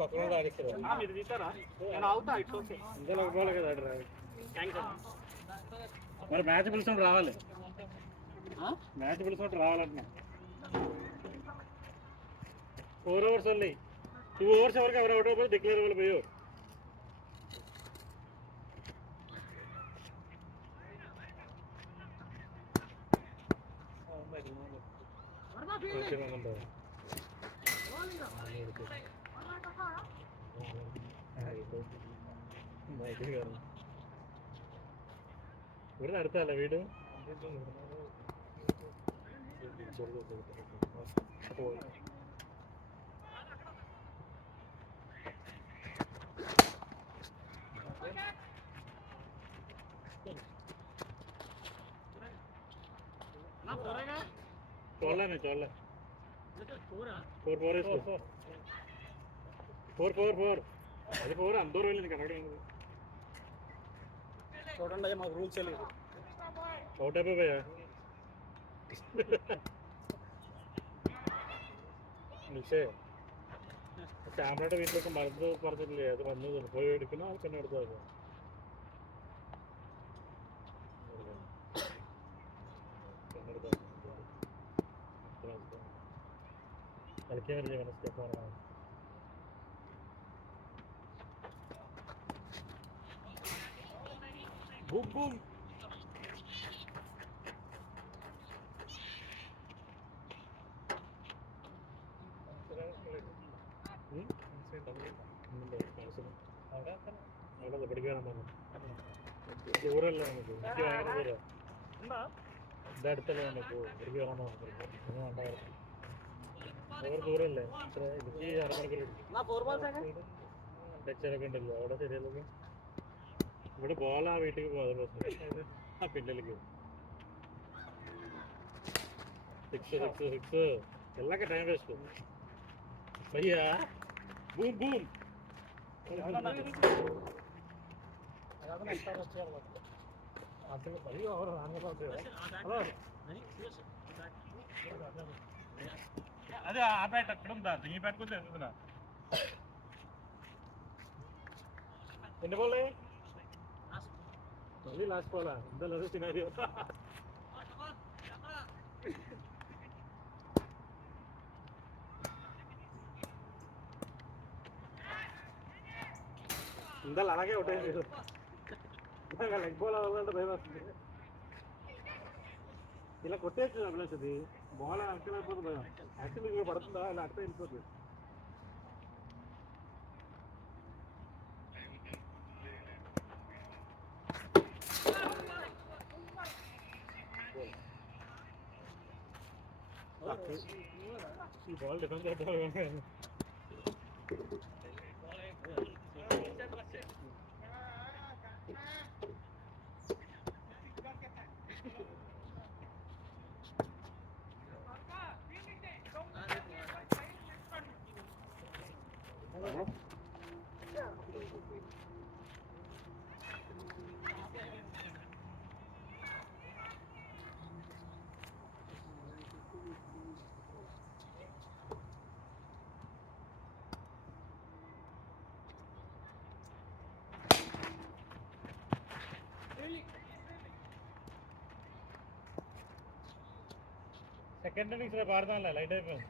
పక్కన మరి మ్యాచ్ పిలిచినప్పుడు రావాలి, మ్యాచ్ పిలిచినప్పుడు రావాలంటున్నా. 4 overs ఓన్లీ, 2 overs ఎవరికి ఎవరు అవుట్ అయిపోయి డిక్లేర్ అవ్వాలి పోయో. ഇവിടെ അടുത്തല്ലേ വീട്? చూడలేమే చూడలే. 4 అది 4 అందరూ వెళ్ళింది కనడం. చూడండి మాకు రూల్స్ లేదు. అవుట్ అయిపోయా നിശ്ചയ ക്യാമറയുടെ വീട്ടിലൊക്കെ മരുന്ന് പറഞ്ഞിട്ടില്ലേ, അത് വന്ന് പോയി എടുക്കണം, അത് പിന്നെ എടുത്തത് കളിക്കാൻ വരില്ല മനസ്സിലേക്ക് പറഞ്ഞാൽ. ബൂം ബൂം അവിടെ പഠിക്കാനാണ് ദൂരമല്ല നമുക്ക്, എനിക്ക് ഭയങ്കര ദൂരം. ഇവിടെ അടുത്തല്ല നമുക്ക് ഇടയ്ക്ക് വരാൻ ഉണ്ടായിരുന്നു. ഓവർ ദൂരമല്ലേ, ഇത്ര എനിക്ക് അരമണിക്കൂർ ടച്ചറൊക്കെ ഉണ്ടല്ലോ അവിടെ ശരിയല്ലൊക്കെ. ഇവിടെ ബോൾ ആ വീട്ടിലേക്ക് പോകാതെ ആ പിന്നിലേക്ക് 6 ಎಲ್ಲಕ್ಕೆ ಟೈಮ್ ವೇಸ್ಟ್ ಭಯ್ಯ. ಬೂಮ್ ಬೂಮ್ అదే ఆ బ్యాట్ అక్కడ ఉందా, ఈ బ్యాట్ కొంచెం ఎదుగుతున్నా. ఎన్ని బాల్ మళ్ళీ లాస్ట్ బాలా ఇందులో సినారియో. ఇందాలు అలాగే ఒకటే లెగ్ బాల్ అవ్వాలంటే భయం వస్తుంది. ఇలా కొట్టేచ్చు అభిలాష్, అది బాల్ అక్కడైపోతుంది భయం. యాక్చువల్లీ ఇక్కడ పడుతుందా ఇలా అట్టే వెళ్ళిపోతుంది. ఈ బాల్ డిఫెన్స్ చేద్దాం. సెకండ్ ఇన్నింగ్స్ లో పాడదాంలే, లైట్ అయిపోయింది.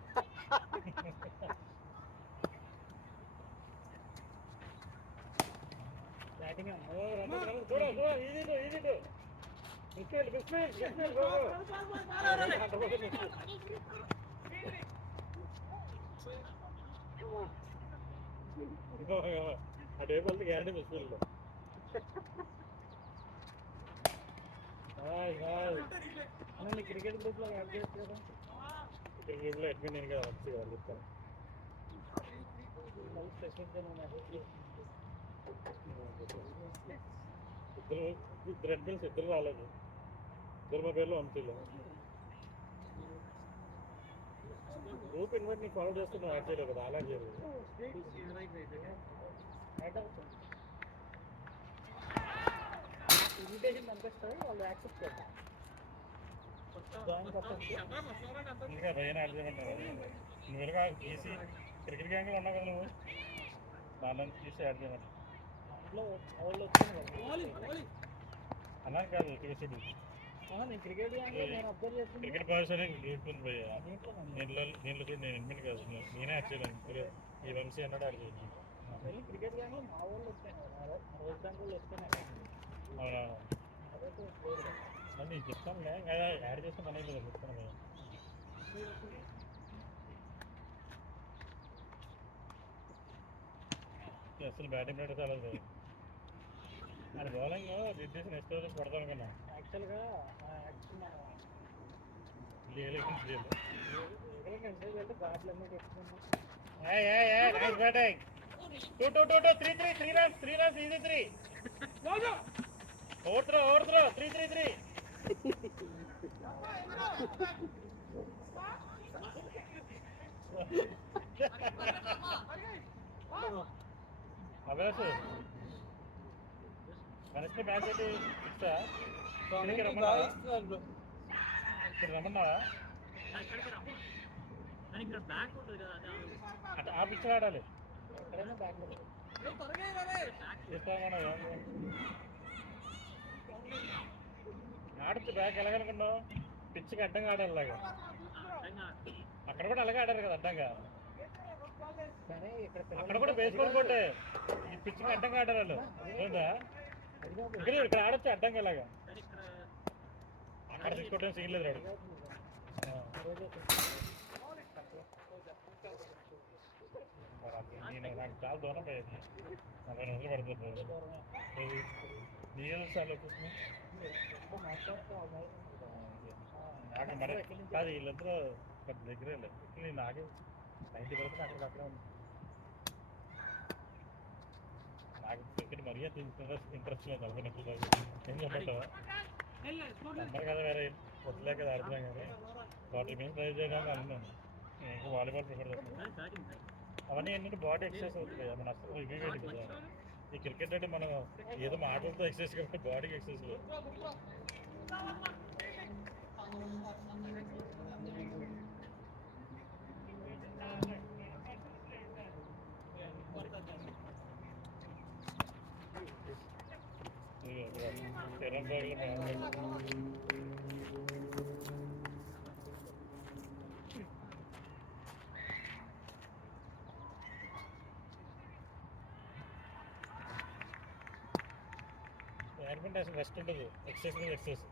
అటు వైపు వెళ్తే గ్యారంటీ మిస్ఫీల్డ్. క్రికెట్ గ్రూప్ లో యాడ్ చేయొచ్చు కదా, క్రికెట్ గ్రూప్ లో అడ్మిన్ నేను కదా వచ్చి వాళ్ళు చెప్తాను. ఇద్దరు అడ్మిన్స్ ఇద్దరు రాలేదు, ఇద్దరు మా పేర్లో వంశీలో. గ్రూప్ ఇన్వైట్ నీకు ఫాలో చేస్తున్నా, యాడ్ చేయలేదు కదా, అలా చేయలేదు. ఇన్విటేషన్ పంపిస్తారు, వాళ్ళు యాక్సెప్ట్ చేస్తారు. ఇంకా భయం ఆడదామంటారు నువ్వుగా తీసి క్రికెట్ గ్యాంగ్లో ఉన్నావు కదా నువ్వు దాని తీసి ఆడదామంట అన్నారు కాదు చూసుడు క్రికెట్ భాషనే గ్రూప్ ఉంది భయ్య దీంట్లో చూడు నేను ఎనిమిది కాదు నేనే ఆడచేయలేను ఈ వంశీ అన్నాడు ఆడచేయచ్చు అవునా నేను చెప్తానులే యాడ్ చేస్తే మన చెప్తాను అసలు బ్యాటింగ్ ప్లేయర్ చాలా అది బౌలింగ్ దిద్దేసి నెక్స్ట్ రోజు కొడతాను కన్నా యాక్చువల్గా batting 3 runs easy 3 overthrow 3 Abhilash మనకి మ్యాచ్ అయితే రమ్మన్నావా ఆ పిక్చర్ ఆడాలి ఆడచ్చు బ్యాక్ ఎలాగనుకున్నావు పిచ్చికి అడ్డంగా ఆడాలి అలాగా అక్కడ కూడా అలాగే ఆడారు కదా అడ్డంగా అక్కడ కూడా బేస్బాల్ కొట్టే ఈ పిచ్చికి అడ్డంగా ఆడారు వాళ్ళు ఇక్కడ ఆడచ్చు అడ్డంగా ఇలాగా అక్కడ తీసుకోవడం సీన్లేదు రాడు నేను నాకు చాలా దూరం పోయేది 40 రోజులు పడుతుంది నీళ్ళు సార్లు నాకు మరి కాదు వీళ్ళందరూ పెద్ద దగ్గరే లేదు నేను నాకే 90% అక్కడే ఉంది నాకు క్రికెట్ మరీ ఇంట్రెస్ట్ లేదు అనుకున్నప్పుడు ఏం చెప్పంటావా అందరు కదా వేరే వదిలే కదా ఆడుతున్నాం కానీ వాటి మీద ట్రై చేయడానికి అనుకున్నాను నేను వాలీబాల్ ప్రిఫర్ చేస్తాను అవన్నీ ఏంటంటే బాడీ ఎక్సర్సైజ్ అవుతుంది కదా మన అసలు ఇవి వేడి కదా ఈ క్రికెట్ అంటే మనం ఏదో మాటలతో ఎక్సర్సైజ్ కాబట్టి బాడీకి ఎక్సర్సైజ్ లేదు బ్యాడ్మింటన్ అసలు రెస్ట్ ఉండదు ఎక్సర్సైజ్ మీద ఎక్సర్సైజ్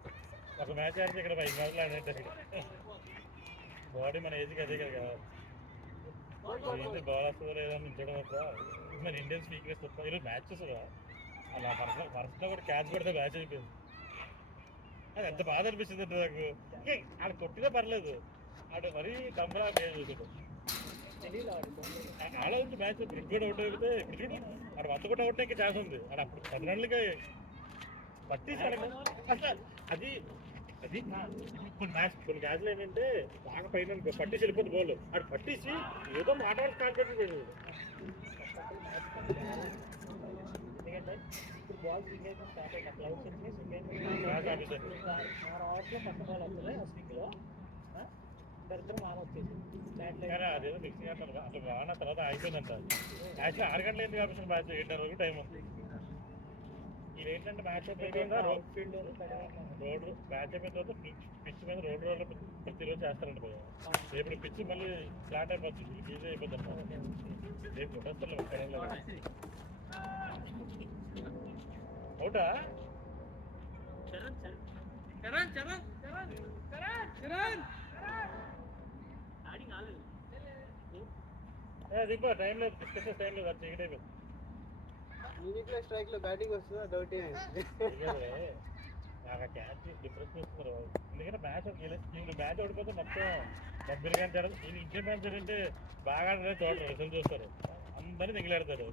ఒక మ్యాచ్ ఆడితే ఇక్కడ 5 మ్యాచ్లు ఆడినట్టు బాడీ మన ఏజ్కి అదే కదా ఏంటి బాల్ వస్తుందో లేదా ఉంచడం వద్ద మన ఇండియన్స్ వీక్నెస్ వస్తా ఈరోజు మ్యాచ్ చూసారా అలా వరుసలో కూడా క్యాచ్ కొడితే మ్యాచ్ అయిపోయింది అది ఎంత బాధ అనిపిస్తుంది అంటే నాకు ఆడ కొట్టినా పర్లేదు ఆడ మరీ దమ్మలా మ్యాచ్ చూసాడు ఆడ ఉంది మ్యాచ్ బ్రిడ్జ్ కూడా అవుట్ అయిపోతే బ్రిడ్జ్ ఆడ 100 కూడా అవుట్ ఇంకా ఛాన్స్ ఉంది ఆడ అప్పుడు 10 రన్లకి పట్టేసి అసలు అది అది కొన్ని మ్యాచ్లు ఏంటంటే బాగా పైన పట్టేసి వెళ్ళిపోతుంది బౌల్ అటు పట్టేసి ఏదో మాట్లాడి కాన్ఫిడెంట్ పెట్టాడు ఎందుకంటే ఇప్పుడు బాల్ స్వింగ్ అయితే స్టార్ట్ అయ్యి క్లౌడ్ స్వింగ్ దరిద్రం మాన వచ్చేసి అదేదో మిక్సింగ్ అంటారు అసలు రాన తర్వాత అయిపోయిందంట యాక్చువల్లీ 6 గంటలు ఏంటి కాబట్టి మ్యాచ్ 7:30 వరకు టైం ఉంది ఇదేంటంటే మ్యాచ్ అయిపోయిన రోడ్ మ్యాచ్ అయిపోయిన తర్వాత పిచ్ మీద రోడ్డు ప్రతిరోజు చేస్తారండి పోయా రేపు పిచ్ మళ్ళీ స్టార్ట్ అయిపోతుంది ఈజీ అయిపోతుంది అన్నమాట రేపు కొట్టేస్తారు అవుటా అది టైం లేదు డిస్కషన్ టైం లేదు అది చీకటి అయిపోయింది యూనిక్లో స్ట్రైక్లో బ్యాటింగ్ వస్తుందా డౌట్ నాకు క్యాచ్ డిఫరెన్స్ చూస్తున్నారు ఎందుకంటే మ్యాచ్ ఇప్పుడు మ్యాచ్ ఓడిపోతే మొత్తం 70 గంటలు జరగదు ఇది ఇండియన్ మ్యాచ్ అంటే బాగా ఆడలేదు చూడరు రిజల్ట్ చూస్తారు అందరినీ దిగిలాడతారు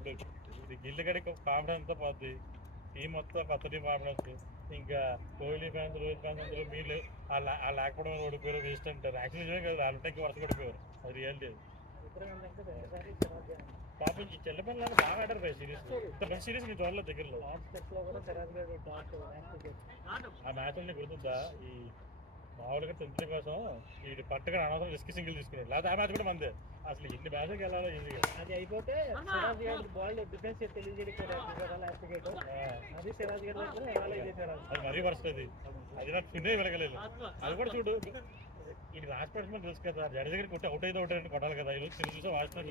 ఇది గిల్లు గడికి కాన్ఫిడెన్స్తో పోద్ది టీం మొత్తం కొత్త టీం కాన్ఫిడెన్స్ ఇంకా కోహ్లీ ఫ్యాన్స్ రోహిత్ ఫ్యాన్స్ అందరూ మీరు ఆ లేకపోవడం ఓడిపోయారు వేస్ట్ అంటారు యాక్చువల్లీ నిజమే కదా వాళ్ళ టైంకి వరుస పడిపోయారు అది రియాలిటీ పాపం ఈ చెల్లపిల్లలు బాగా ఆడారు పోయి సిరీస్ ఇంత మంచి సిరీస్ నీ చూడలేదు దగ్గరలో ఆ మ్యాచ్ అన్ని గుర్తుందా ఈ మామూలుగా సెంచరీ కోసం ఇది పట్టుగా అనవసరం రిస్క్ సింగిల్ తీసుకున్నాడు, లేకపోతే ఆ మ్యాచ్ కూడా మందే. అసలు ఇన్ని మ్యాచ్కి వెళ్ళాలో ఈజీగా. అది అయిపోతే సిరాజ్ గారి బాల్ డిఫెన్స్ తెలియజేయడం అది సిరాజ్ గారి దగ్గర ఎలా చేశారు. అది మరీ వరుసది, అది నాకు ఫిన్నే వెళ్ళగలేదు. అది కూడా చూడు, ఇది లాస్ట్ బ్యాట్స్మెన్ తెలుసు కదా, జడేజా దగ్గర కొట్టి అవుట్ అయితే అవుట్ అయితే కొట్టాలి కదా. ఈరోజు తిరిగి చూసా వాడుతున్నారు,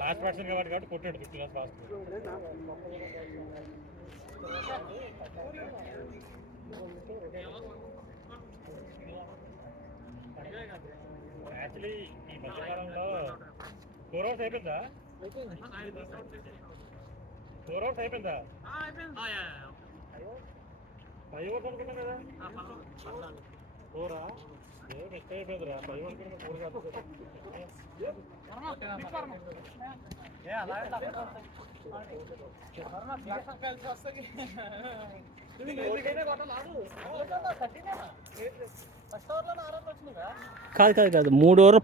లాస్ట్ బ్యాట్స్మెన్ కాబట్టి కొట్టాడు 50 రన్స్ లాస్ట్. యాక్చువల్లీ ఈ మధ్యకాలంలో 4 అవర్స్ అయిపోయిందా? 4 అవర్స్ అయిపోయిందా? 5 అవర్స్ అనుకున్నాం కదా. 4 మిస్ అయిపోయిందిరా. 5 అనుకున్నా 4 కాదు. కాదు 3 ఓవర్లు